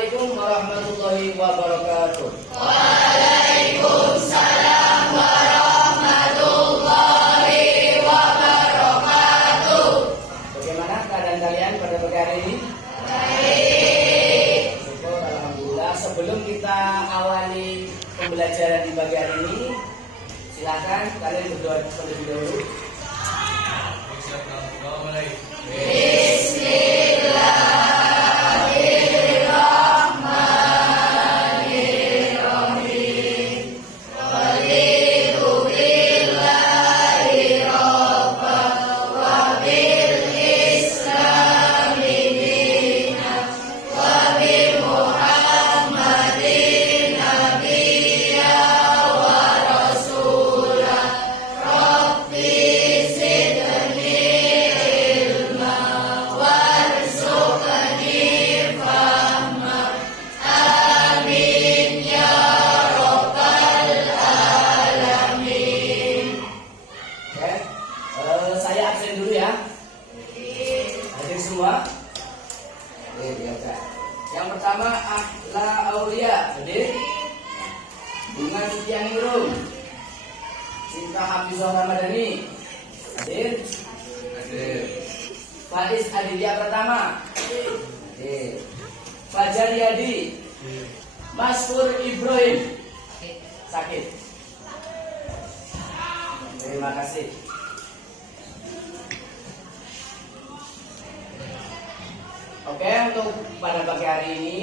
Assalamualaikum warahmatullahi wabarakatuh. Waalaikumsalam warahmatullahi wabarakatuh. Bagaimana keadaan kalian pada pagi hari ini? Baik. Syukur, alhamdulillah. Sebelum kita awali pembelajaran di pagi hari ini, silakan kalian berdoa terlebih dahulu. Saya absen dulu ya. Hadir semua. Yang pertama Ahla Aulia hadir. Bunga Sitianingrum, Sinta Hafizah Ramadhani hadir. Faiz Aditya Pratama hadir. Fajar Yadi, Maskur Ibrahim sakit. Terima kasih. Oke, untuk pada pagi hari ini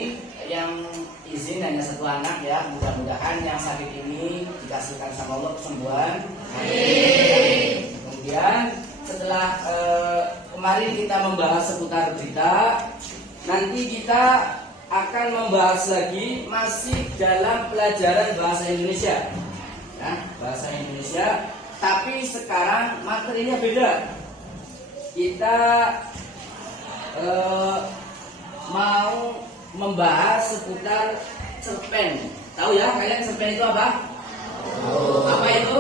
yang izin hanya satu anak ya. Mudah-mudahan yang sakit ini dikasihkan sama Allah kesembuhan. Amin. Kemudian setelah kemarin kita membahas seputar berita, nanti kita akan membahas lagi masih dalam pelajaran bahasa Indonesia. Ya, bahasa Indonesia, tapi sekarang materinya beda. Kita mau membahas seputar cerpen. Tahu ya kalian cerpen itu apa? Apa itu?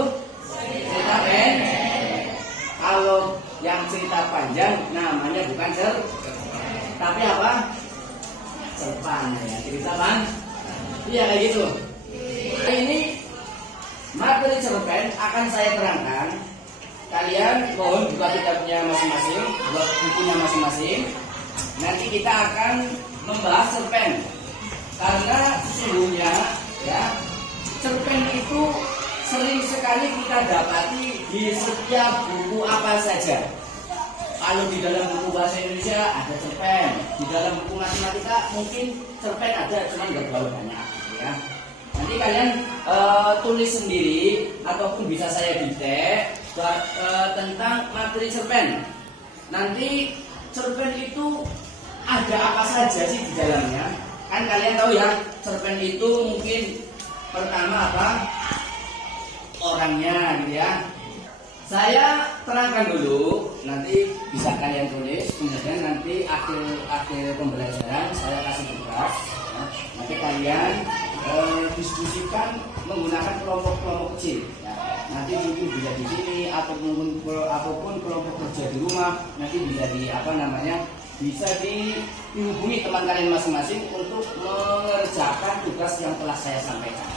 Cerita pendek. Kalau yang cerita panjang namanya bukan tapi apa? Cerpen ya. Cerita pan? Iya kayak gitu. Ini materi cerpen akan saya terangkan. Kalian mohon buka kitabnya masing-masing, buat bukunya masing-masing. Nanti kita akan membahas cerpen. Karena sesungguhnya ya, cerpen itu sering sekali kita dapati di setiap buku apa saja. Kalau di dalam buku bahasa Indonesia ada cerpen, di dalam buku matematika mungkin cerpen ada, cuma nggak terlalu banyak ya. Nanti kalian tulis sendiri ataupun bisa saya dikte tentang materi cerpen. Nanti cerpen itu ada apa saja sih di dalamnya? Kan kalian tahu ya, cerpen itu mungkin pertama apa? Orangnya gitu ya. Saya terangkan dulu, nanti bisa kalian tulis, kemudian nanti akhir pembelajaran saya kasih tugas. Ya. Nanti kalian diskusikan menggunakan kelompok-kelompok kecil. Ya. Nanti mungkin bisa di sini ataupun kelompok kerja di rumah, nanti bisa bisa dihubungi teman kalian masing-masing untuk mengerjakan tugas yang telah saya sampaikan.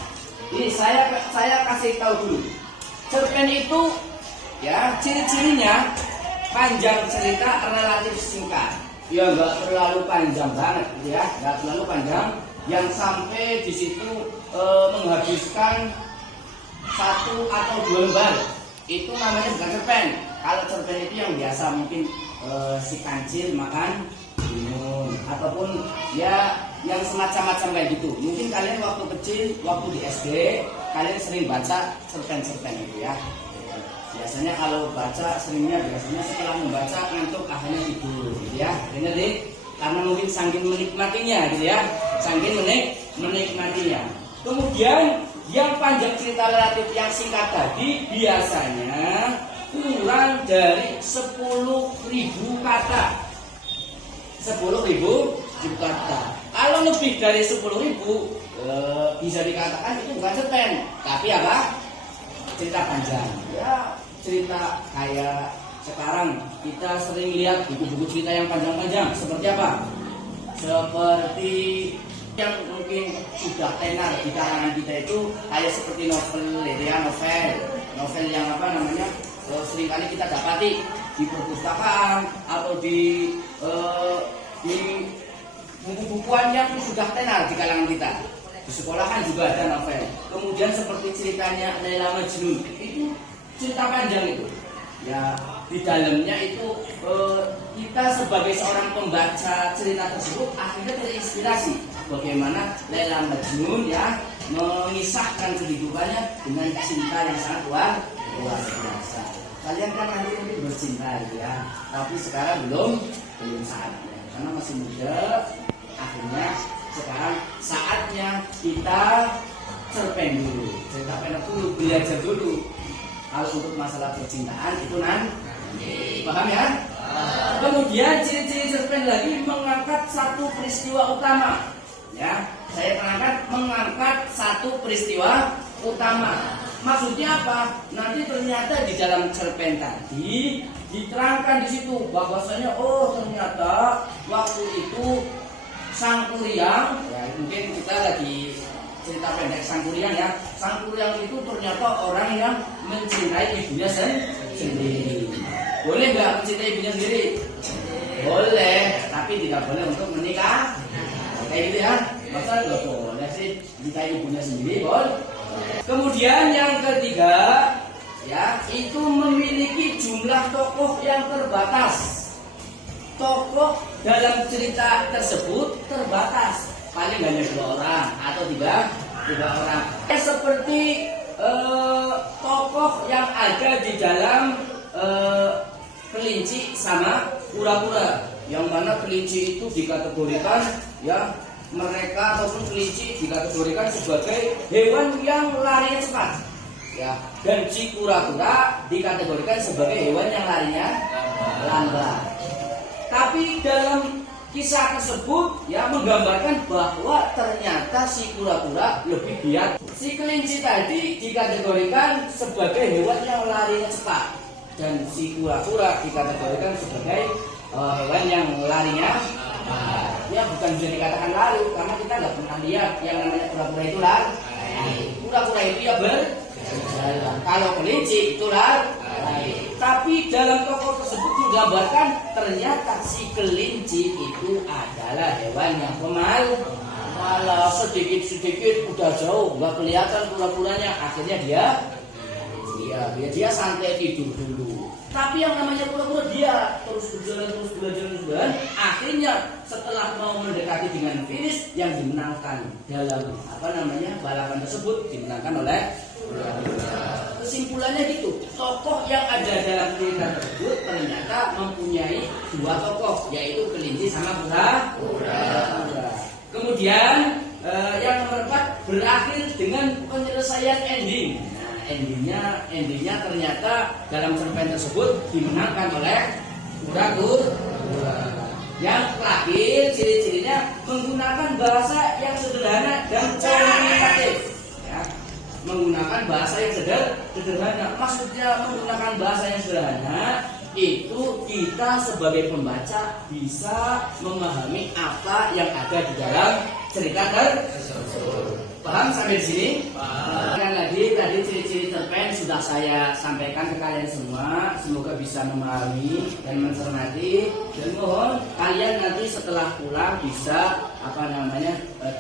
Ini saya kasih tahu dulu. Cerpen itu ya ciri-cirinya panjang cerita relatif singkat. Ya nggak terlalu panjang banget gitu ya, nggak terlalu panjang yang sampai di situ menghabiskan 1 atau 2 lembar. Itu namanya bukan cerpen. Kalau cerpen itu yang biasa mungkin si kancil makan minum ataupun ya yang semacam-macam kayak gitu. Mungkin kalian waktu kecil, waktu di SD kalian sering baca cerpen-cerpen itu ya. Biasanya kalau baca biasanya setelah membaca ngantuk akhirnya tidur gitu ya. Benar deh. Karena mungkin saking menikmatinya gitu ya. Saking menikmatinya. Kemudian yang panjang cerita relatif yang singkat tadi biasanya kurang dari 10.000 kata. 10.000 kata. Kalau lebih dari 10.000 bisa dikatakan itu bukan cerpen, tapi apa? Cerita panjang. Ya, cerita kayak sekarang kita sering lihat buku-buku cerita yang panjang-panjang. Seperti apa? Seperti yang mungkin sudah tenar di kalangan kita itu kayak seperti novel, ya, novel yang apa namanya seringkali kita dapati di perpustakaan atau di buku-bukuan yang sudah tenar di kalangan kita. Di sekolahan juga ada novel. Kemudian seperti ceritanya Laila Majnun, itu cerita panjang itu. Ya, di dalamnya itu kita sebagai seorang pembaca cerita tersebut akhirnya terinspirasi bagaimana Laila Majnun ya mengisahkan kehidupannya dengan cinta yang sangat luar biasa. Kalian kan nanti bercinta ya, tapi sekarang belum saatnya karena masih muda. Akhirnya sekarang saatnya kita cerpen dulu, cerita pendek dulu, belajar dulu. Kalau untuk masalah percintaan itu nanti, paham ya? Kemudian ciri-ciri cerpen lagi mengangkat satu peristiwa utama. Ya, saya mengangkat satu peristiwa utama. Maksudnya apa? Nanti ternyata di dalam cerpen tadi diterangkan di situ bahwasanya ternyata waktu itu Sang Kuryang, ya mungkin kita lagi cerita pendek Sang Kuryang ya. Sang Kuryang itu ternyata orang yang mencintai ibunya sendiri. Boleh nggak mencintai ibunya sendiri? Boleh, tapi tidak boleh untuk menikah. Kayak gitu ya. Masa nggak boleh sih mencintai ibunya sendiri? Boleh. Kemudian yang ketiga, ya itu memiliki jumlah tokoh yang terbatas. Tokoh dalam cerita tersebut terbatas, paling hanya 2 orang atau 3 orang. Seperti tokoh yang ada di dalam kelinci sama kura-kura, yang mana kelinci itu dikategorikan ya mereka ataupun kelinci dikategorikan sebagai hewan yang larinya cepat, ya, dan si kura-kura dikategorikan sebagai hewan yang larinya lambat. Tapi dalam kisah tersebut ya menggambarkan bahwa ternyata si kura-kura lebih giat. Si kelinci tadi dikategorikan sebagai hewan yang larinya cepat, dan si kura-kura dikategorikan sebagai hewan yang larinya ya bukan bisa dikatakan lari karena kita nggak pernah lihat yang namanya kura-kura itu lari. Kura-kura itu ya berjalan. Kalau kelinci itu lari. Tapi dalam tokoh tersebut menggambarkan ternyata si kelinci itu adalah hewan yang pemalu. Malah sedikit udah jauh nggak kelihatan kura-kuranya. Akhirnya dia santai tidur dulu. Tapi yang namanya kura-kura dia terus berjalan. Akhirnya setelah mau mendekati dengan finish, yang dimenangkan dalam balapan tersebut dimenangkan oleh kura-kura. Kesimpulannya gitu, tokoh yang ada dalam cerita tersebut ternyata mempunyai 2 tokoh, yaitu kelinci sama kura-kura. Kemudian yang nomor 4 berakhir dengan penyelesaian ending. Endingnya ternyata dalam cerpen tersebut dimenangkan oleh kura-kura. Yang terakhir ciri-cirinya menggunakan bahasa yang sederhana dan komunikatif. Ya, menggunakan bahasa yang sederhana. Maksudnya menggunakan bahasa yang sederhana itu kita sebagai pembaca bisa memahami apa yang ada di dalam cerita tersebut. Paham sampai di sini? Paham. Tadi ciri-ciri cerpen sudah saya sampaikan ke kalian semua. Semoga bisa memahami dan mencermati. Dan mohon kalian nanti setelah pulang bisa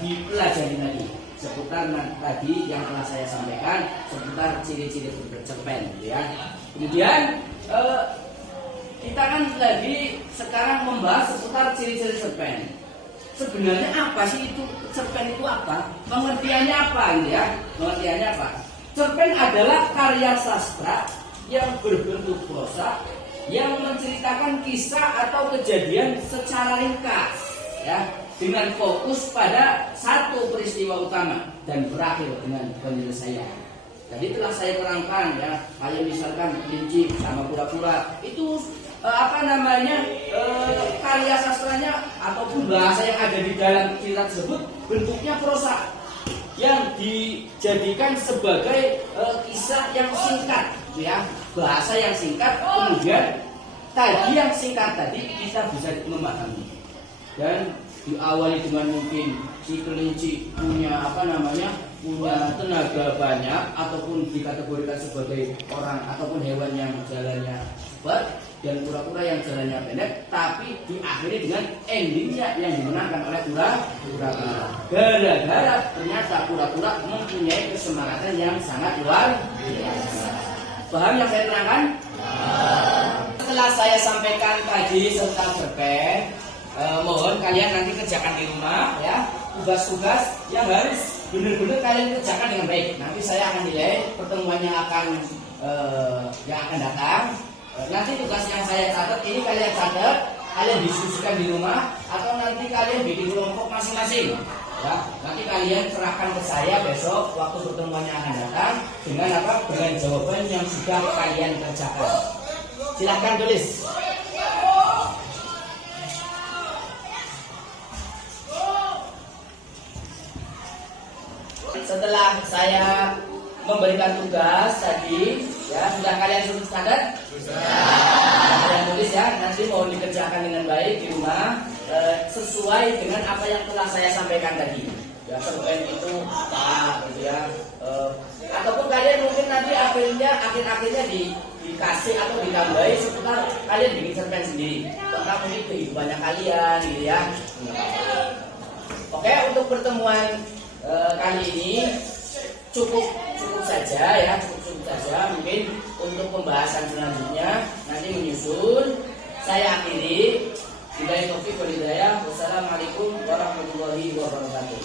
dipelajari lagi seputar tadi yang telah saya sampaikan seputar ciri-ciri cerpen, ya. Kemudian kita kan lagi sekarang membahas seputar ciri-ciri cerpen. Sebenarnya apa sih itu cerpen itu apa? Pengertiannya apa gitu ya? Pengertiannya apa? Cerpen adalah karya sastra yang berbentuk prosa yang menceritakan kisah atau kejadian secara ringkas, ya, dengan fokus pada satu peristiwa utama dan berakhir dengan penyelesaian. Jadi telah saya terangkan ya, kayak misalkan kelinci sama kura-kura itu karya sastranya ataupun bahasa yang ada di dalam cerita tersebut bentuknya prosa yang dijadikan sebagai kisah yang singkat, ya, bahasa yang singkat. Kemudian tadi yang singkat tadi kita bisa memahami dan diawali dengan mungkin si kelinci punya punya tenaga banyak ataupun dikategorikan sebagai orang ataupun hewan yang jalannya cepat dan kura-kura yang jalannya pendek, tapi diakhiri dengan endingnya yang dimenangkan oleh kura-kura. Gara-gara ternyata kura-kura mempunyai kesemangatan yang sangat luar biasa. Paham yang saya terangkan? Setelah saya sampaikan tadi tentang cerpen, mohon kalian nanti kerjakan di rumah ya, tugas-tugas yang harus benar-benar kalian kerjakan dengan baik. Nanti saya akan nilai pertemuan yang akan datang. Nanti tugas yang saya catat ini kalian catat, kalian diskusikan di rumah atau nanti kalian bikin kelompok masing-masing. Ya, nanti kalian serahkan ke saya besok waktu pertemuan yang akan datang dengan dengan jawaban yang sudah kalian kerjakan. Silahkan tulis. Setelah saya memberikan tugas tadi, ya sudah kalian sudah catat? Kalian tulis ya, nanti mohon dikerjakan dengan baik di rumah sesuai dengan apa yang telah saya sampaikan tadi. Ya, cerpen itu gitu ya. Ataupun kalian mungkin nanti akhir-akhirnya dikasih atau ditambahi seputar kalian bikin cerpen sendiri tentang mungkin kehidupannya kalian gitu ya. Oke, untuk pertemuan kali ini cukup saja ya, cukup saja. Mungkin untuk pembahasan selanjutnya nanti menyusul. Saya akhiri. Wassalamualaikum warahmatullahi wabarakatuh.